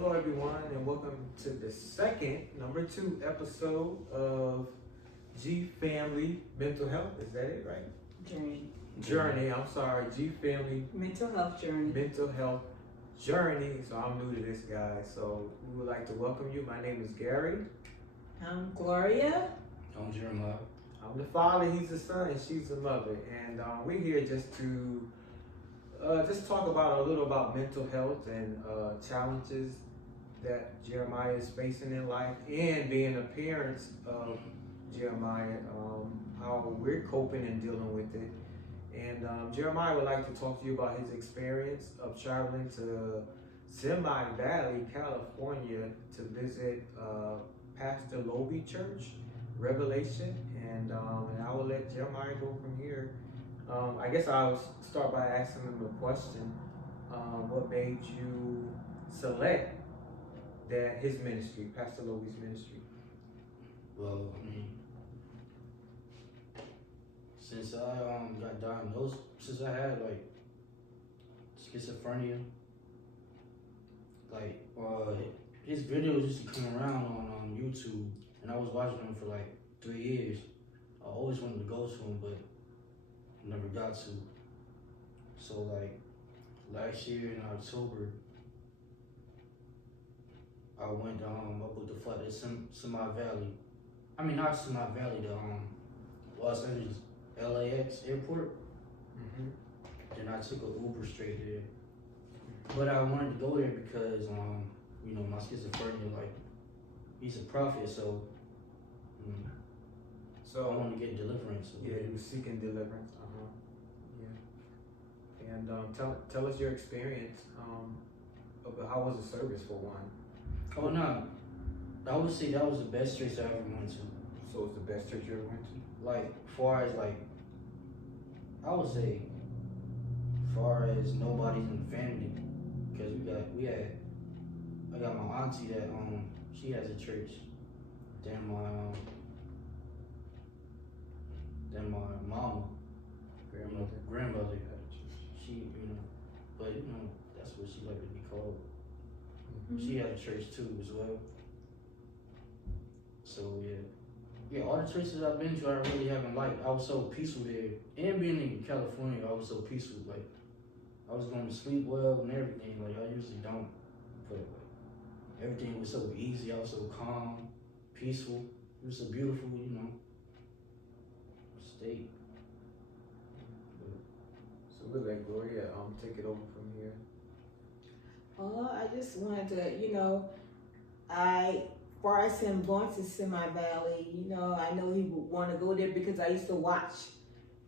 Hello, everyone, and welcome to the number two episode of G Family Mental Health. Is that it, right? Journey. I'm sorry, G Family Mental Health Journey. Mental Health Journey. So I'm new to this, guys. So we would like to welcome you. My name is Gary. I'm Gloria. I'm Jeremiah. I'm the father. He's the son, and she's the mother. And we're here just to talk about a little about mental health and challenges that Jeremiah is facing in life, and being a parent of Jeremiah, how we're coping and dealing with it. And Jeremiah would like to talk to you about his experience of traveling to Semi Valley, California, to visit Pastor Loby Church, Revelation, and I will let Jeremiah go from here. I guess I'll start by asking him a question. What made you select that his ministry, Pastor Loby's ministry? Well, since I got diagnosed, since I had like schizophrenia, like his videos used to come around on YouTube, and I was watching them for like 3 years. I always wanted to go to him, but never got to. So like last year in October, I went up with the flight to Semi Valley. I mean, not Semi Valley, the Los Angeles LAX airport. Mm-hmm. Then I took an Uber straight there. But I wanted to go there because my schizophrenia, like, he's a prophet, so I wanted to get deliverance. Yeah, he was seeking deliverance. Yeah. And tell us your experience. How was the service, for one? Oh no, I would say that was the best church I ever went to. So it's the best church you ever went to? Like, far as like, I would say, far as nobody's in the family, because I got my auntie that she has a church. Then my mama, grandmother, she but that's what she like to be called. Mm-hmm. She had a church too as well. So yeah, all the churches I've been to, I really haven't liked. I was so peaceful there, and being in California, I was so peaceful. Like, I was going to sleep well and everything. Like, I usually don't, but like, everything was so easy. I was so calm, peaceful. It was a beautiful, state. So we'll let Gloria take it over from here. I just wanted to, far as him going to Semi Valley, I know he would want to go there because I used to watch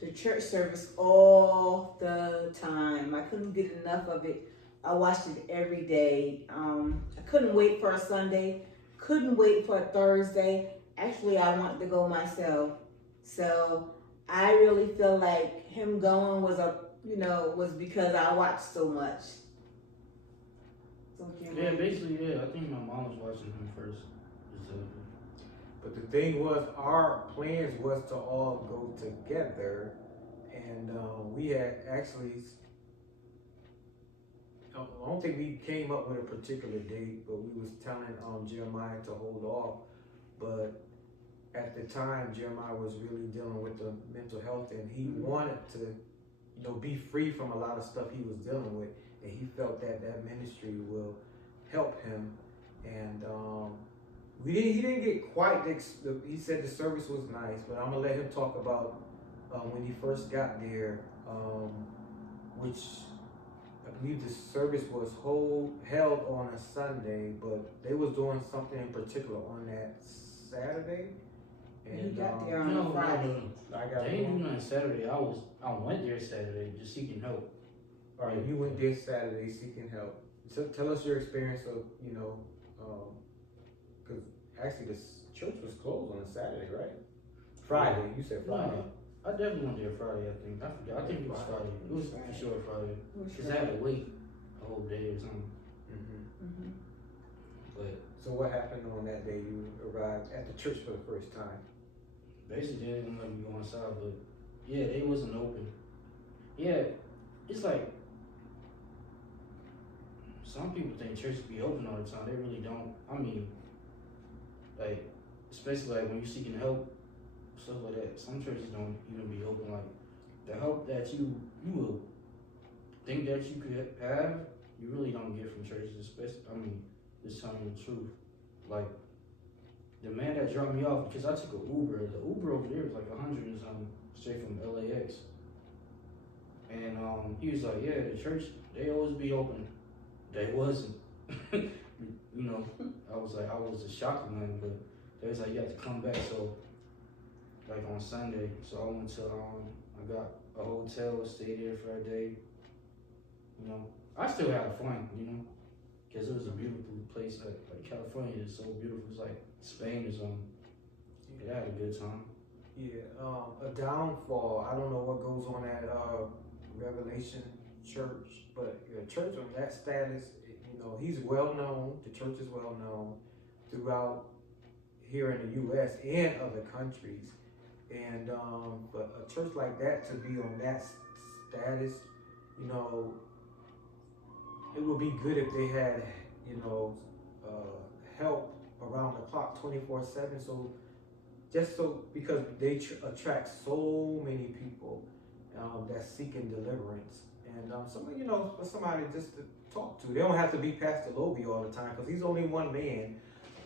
the church service all the time. I couldn't get enough of it. I watched it every day. I couldn't wait for a Sunday, couldn't wait for a Thursday. Actually, I wanted to go myself. So I really feel like him going was because I watched so much. Yeah, basically, yeah. I think my mom was watching him first. But the thing was, our plans was to all go together, and we had actually, I don't think we came up with a particular date, but we was telling Jeremiah to hold off. But at the time, Jeremiah was really dealing with the mental health, and he wanted to, be free from a lot of stuff he was dealing with, and he felt that ministry will help him. And he didn't get quite he said the service was nice, but I'm gonna let him talk about when he first got there, which I believe the service was held on a Sunday, but they was doing something in particular on that Saturday. And he got there on Friday. They didn't do nothing Saturday. I went there Saturday just seeking help. All right, you went there Saturday seeking help. So tell us your experience of, because actually the church was closed on a Saturday, right? Friday, you said Friday. No, I definitely went there Friday, I think. I forgot. I think it was Friday. It was for sure Friday. Because I had to wait a whole day or something. Mm-hmm. But so what happened on that day you arrived at the church for the first time? Basically, they didn't let me go inside, but yeah, they wasn't open. Yeah, it's like some people think churches be open all the time. They really don't. I mean, like, especially like when you're seeking help, stuff like that. Some churches don't even be open. Like, the help that you will think that you could have, you really don't get from churches. Especially, I mean, just telling you the truth. Like, the man that dropped me off, because I took an Uber. The Uber over there was like 100 and something, straight from LAX. And he was like, yeah, the church, they always be open. They wasn't. You know, I was a shocked man, but they was like, you have to come back. So, like on Sunday, so I went to, I got a hotel, stayed there for a day. You know, I still had fun, you know, because it was a beautiful place. Like California is so beautiful. It's like Spain or something. Yeah, I had a good time. Yeah, a downfall. I don't know what goes on at Revelation Church, but a church on that status, you know, he's well known. The church is well known throughout here in the U.S. and other countries. And but a church like that to be on that status, you know, it would be good if they had, you know, help around the clock, 24/7. So just so because they attract so many people that's seeking deliverance, and somebody, you know, for somebody just to talk to. They don't have to be Pastor Loby all the time because he's only one man.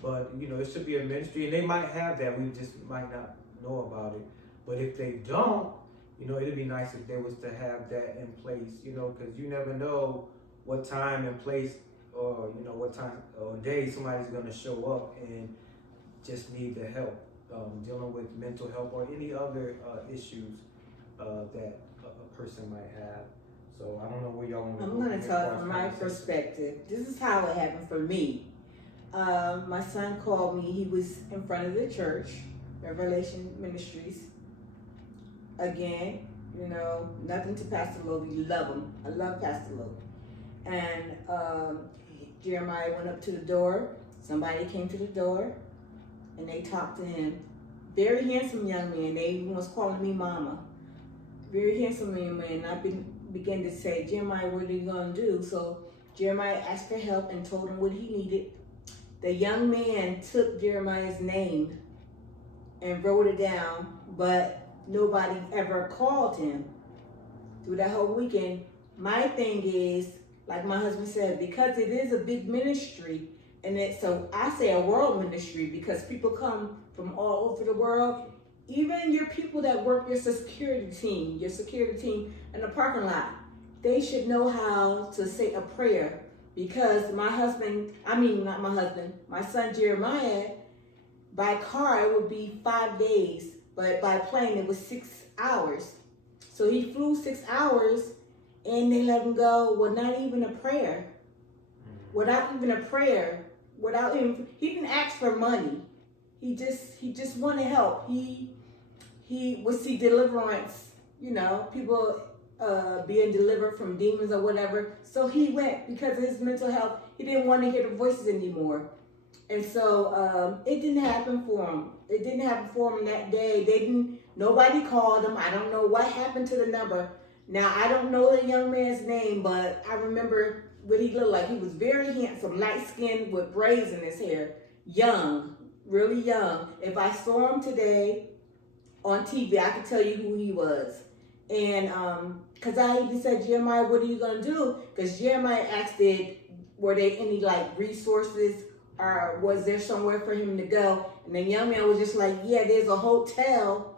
But you know, it should be a ministry, and they might have that. We just might not know about it. But if they don't, you know, it'd be nice if there was to have that in place. You know, because you never know what time and place, or you know, what time or day somebody's going to show up and just need the help, dealing with mental health or any other issues that a person might have. So I don't know where y'all want to go. I'm going to talk from my perspective. This is how it happened for me. My son called me. He was in front of the church, Revelation Ministries. Again, you know, nothing to Pastor Loby. Love him. I love Pastor Loby. And Jeremiah went up to the door. Somebody came to the door, and they talked to him. Very handsome young man. They even was calling me mama. Very handsome young man. I began to say, Jeremiah, what are you going to do? So Jeremiah asked for help and told him what he needed. The young man took Jeremiah's name and wrote it down, but nobody ever called him through that whole weekend. My thing is, like my husband said, because it is a big ministry, and so I say a world ministry because people come from all over the world. Even your people that work your security team in the parking lot, they should know how to say a prayer. Because my son Jeremiah, by car it would be 5 days, but by plane it was 6 hours. So he flew 6 hours and they let him go with not even a prayer. Without even a prayer. He didn't ask for money. He just wanted help. He would see deliverance, you know, people being delivered from demons or whatever. So he went because of his mental health. He didn't want to hear the voices anymore. And so it didn't happen for him. It didn't happen for him that day. Nobody called him. I don't know what happened to the number. Now, I don't know the young man's name, but I remember what he looked like. He was very handsome, light-skinned with braids in his hair. Young, really young. If I saw him today on TV, I could tell you who he was. And because I even said, Jeremiah, what are you going to do? Because Jeremiah asked, were there any like resources or was there somewhere for him to go? And the young man was just like, yeah, there's a hotel.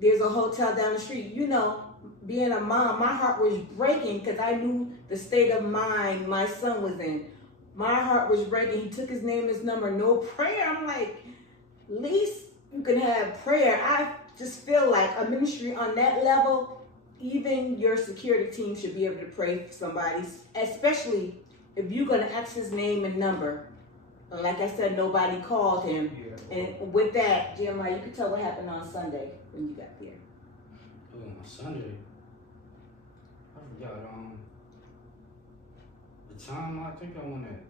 There's a hotel down the street. You know, being a mom, my heart was breaking because I knew the state of mind my son was in. My heart was breaking. He took his name, his number, no prayer. I'm like, at least you can have prayer. I just feel like a ministry on that level, even your security team should be able to pray for somebody, especially if you're going to ask his name and number. And like I said, nobody called him. Yeah. And with that, Jeremiah, you could tell what happened on Sunday when you got there. Oh, on Sunday? I forgot. The time, I think I went at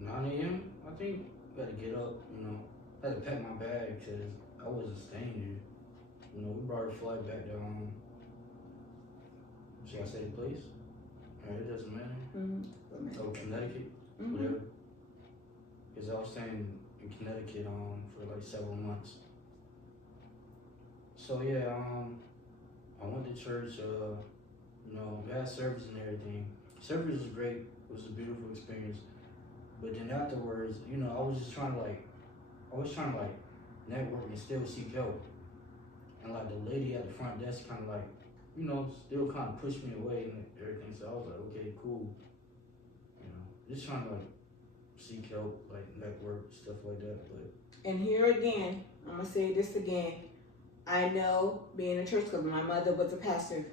9 a.m., I think. Got to get up, you know. Had to pack my bag because I wasn't staying there. You know, we brought a flight back down. Should I say the place? It doesn't matter. Mm-hmm. So Connecticut, Mm-hmm. whatever. Because I was staying in Connecticut for like several months. So yeah, I went to church. We had service and everything. Service was great. It was a beautiful experience. But then afterwards, I was just trying to network and still seek help. And like the lady at the front desk kind of like, still kind of pushed me away and everything. So I was like, okay, cool. Just trying to like seek help, like network, stuff like that. But And here again, I'm gonna say this again. I know being a church because my mother was a pastor.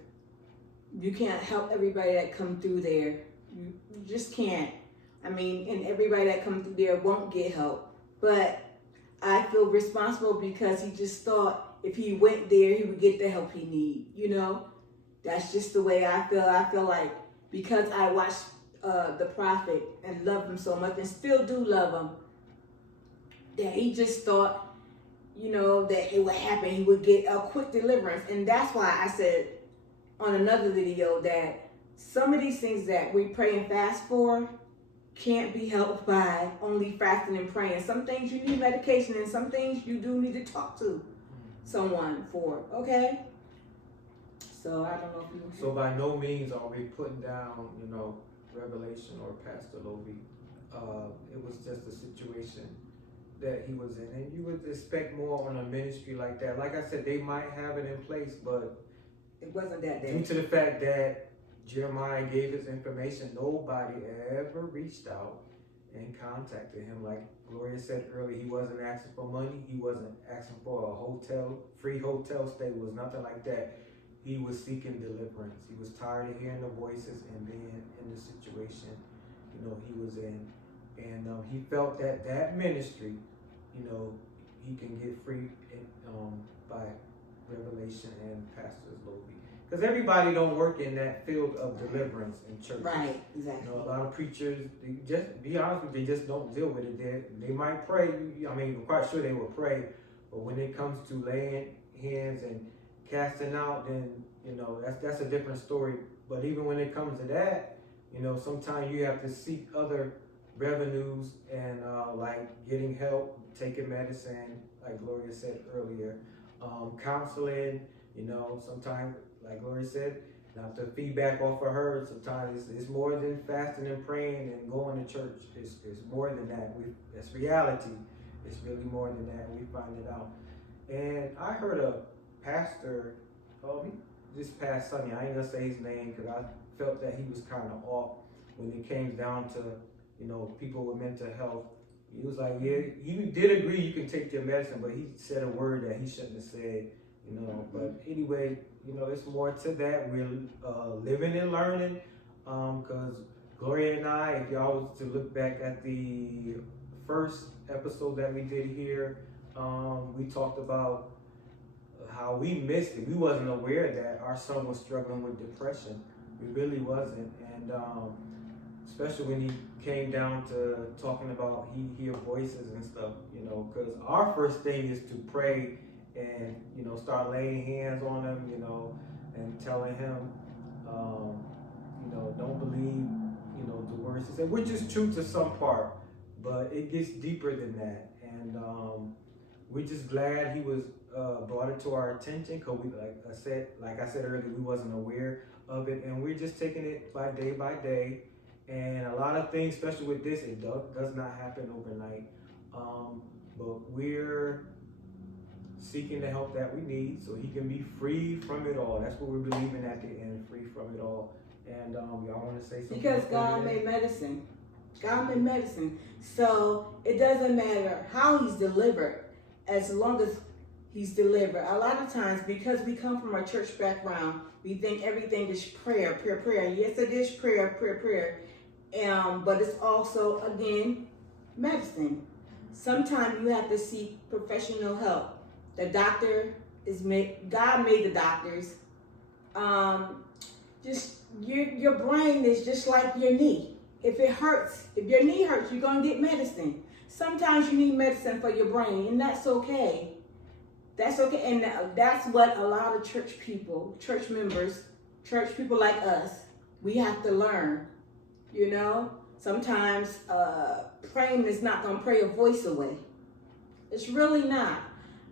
You can't help everybody that come through there. You just can't. I mean, and everybody that come through there won't get help. But I feel responsible because he just thought if he went there, he would get the help he need. That's just the way I feel. I feel like because I watched the prophet and loved him so much and still do love him, that he just thought, that it would happen. He would get a quick deliverance. And that's why I said on another video that some of these things that we pray and fast for can't be helped by only fasting and praying. Some things you need medication and some things you do need to talk to someone for, okay? So I don't know if you... So by no means are we putting down, Revelation or Pastor Lovey. It was just a situation that he was in. And you would expect more on a ministry like that. Like I said, they might have it in place, but it wasn't that day. Due to the fact that Jeremiah gave his information, nobody ever reached out and contacted him. Like Gloria said earlier, he wasn't asking for money. He wasn't asking for a free hotel stay. It was nothing like that. He was seeking deliverance. He was tired of hearing the voices and being in the situation, he was in. And he felt that ministry, he can get free by Revelation and Pastor Lovey. Because everybody don't work in that field of deliverance in church. Right, exactly. A lot of preachers, they just, be honest with you, they just don't deal with it. They might pray. I'm quite sure they will pray. But when it comes to laying hands and casting out, then, that's a different story. But even when it comes to that, sometimes you have to seek other revenues and like getting help, taking medicine, like Gloria said earlier, counseling, sometimes, like Gloria said, not to feedback off of her, sometimes it's more than fasting and praying and going to church. It's more than that. That's reality. It's really more than that. We find it out. And I heard a pastor, this past Sunday, I ain't gonna say his name because I felt that he was kind of off when it came down to, people with mental health. He was like, yeah, he did agree you can take your medicine, but he said a word that he shouldn't have said, But anyway, it's more to that. We're living and learning, because Gloria and I, if y'all was to look back at the first episode that we did here, we talked about how we missed it. We wasn't aware that our son was struggling with depression. We really wasn't. And especially when he came down to talking about he hear voices and stuff, because our first thing is to pray and, start laying hands on him, and telling him, don't believe, the words he said, which is true to some part, but it gets deeper than that. And we're just glad he was brought it to our attention, because like I said earlier, we wasn't aware of it, and we're just taking it by day. And a lot of things, especially with this, it does not happen overnight. But we're seeking the help that we need so he can be free from it all. That's what we're believing at the end, free from it all. And y'all want to say something? Because God made medicine. God made medicine. So it doesn't matter how he's delivered, as long as he's delivered. A lot of times, because we come from a church background, we think everything is prayer. Yes, it is prayer. But it's also, again, medicine. Sometimes you have to seek professional help. The doctor God made the doctors. Just your brain is just like your knee. If it hurts, if your knee hurts, you're gonna get medicine. Sometimes you need medicine for your brain, and that's okay. That's okay, and that's what a lot of church members, church people like us, We have to learn, you know. Sometimes praying is not going to pray a voice away. It's really not.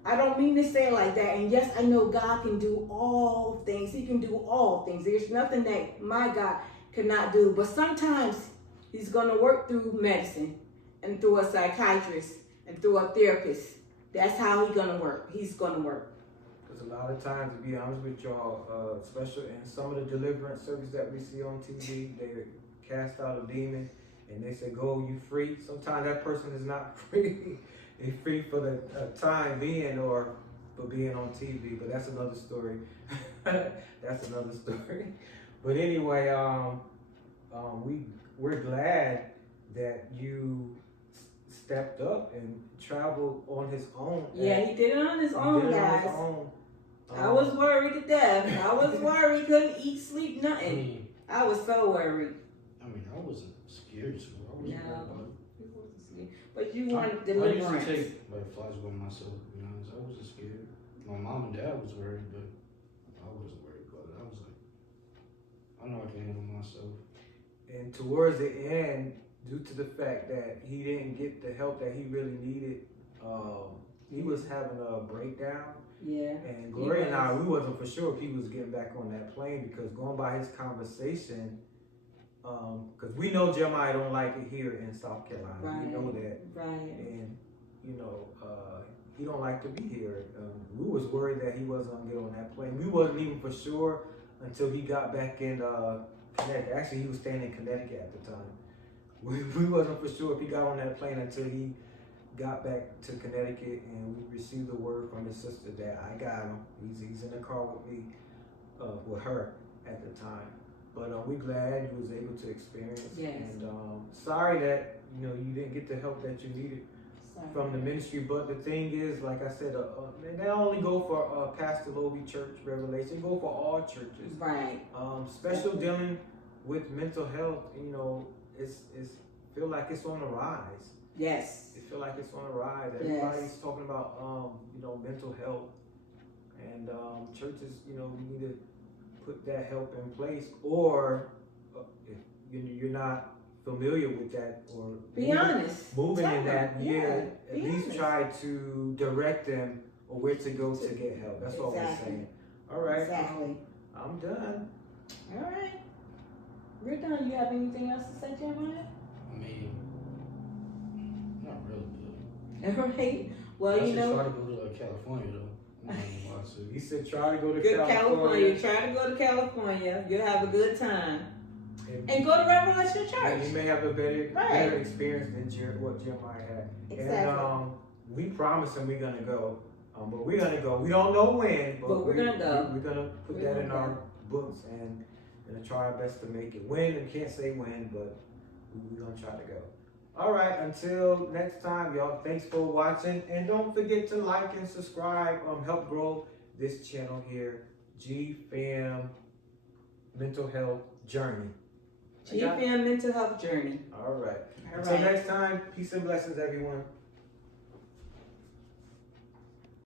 I don't mean to say it like that. And yes, I know God can do all things. He can do all things. There's nothing that my God cannot do. But sometimes he's going to work through medicine and through a psychiatrist and through a therapist. That's how he's going to work. He's going to work. Because a lot of times, to be honest with y'all, especially in some of the deliverance services that we see on TV, they cast out a demon and they say, go, you free. Sometimes that person is not free. They're free for the time being or for being on TV, but that's another story. That's another story. But anyway, we're glad that you stepped up and traveled on his own. Yeah, he did it on his own, guys. I Um, was worried to death. I was worried, couldn't eat, sleep, I nothing. mean, I was so worried. I wasn't scared, so I wasn't worried about it. But you wanted I used deliverance. to take like flights by myself, to be honest. I wasn't scared. My mom and dad was worried, but I wasn't worried about it. I was like, I know I can handle myself. And towards the end, due to the fact that he didn't get the help that he really needed, he was having a breakdown. Yeah. And Gloria and I, we wasn't for sure if he was getting back on that plane because going by his conversation, because we know Jeremiah don't like it here in South Carolina. Right. We know that. Right. And, you know, he don't like to be here. We was worried that he wasn't going to get on that plane. We wasn't even for sure until he got back in Connecticut. Actually, he was staying in Connecticut at the time. We wasn't for sure if he got on that plane until he got back to Connecticut and we received the word from his sister that I got him. He's in the car with me, with her at the time. But we're glad you was able to experience. Yes. And sorry that you didn't get the help that you needed from the ministry. But the thing is, like I said, they don't only go for Pastor Lovey Church Revelation. They go for all churches. Right. Special dealing with mental health. It's feel like it's on the rise. Yes. It feel like it's on the rise. Everybody's talking about mental health, and churches we need to put that help in place. Or if you're not familiar with that, or be honest, moving in that, at least honest. try to direct them or where to go to get help. That's all we're saying. All right. Exactly. I'm done. All right. We're done. You have anything else to say, Jeremiah? Not really good. All right. Well, I should try to go to California though. He said try to go to Good California. Try to go to California. You'll have a good time. And go to Revelation Church. You may have a better experience than what Jeremiah had. Exactly. And we promise him we're gonna go. But we're gonna go. We don't know when, but we're gonna go. We're gonna put that in our books and gonna try our best to make it. When, we can't say when, but we're gonna try to go. All right, until next time, y'all. Thanks for watching, and don't forget to like and subscribe. Help grow this channel here, GFAM Mental Health Journey. GFAM Mental Health Journey. All right. All Until right. next time, peace and blessings, everyone.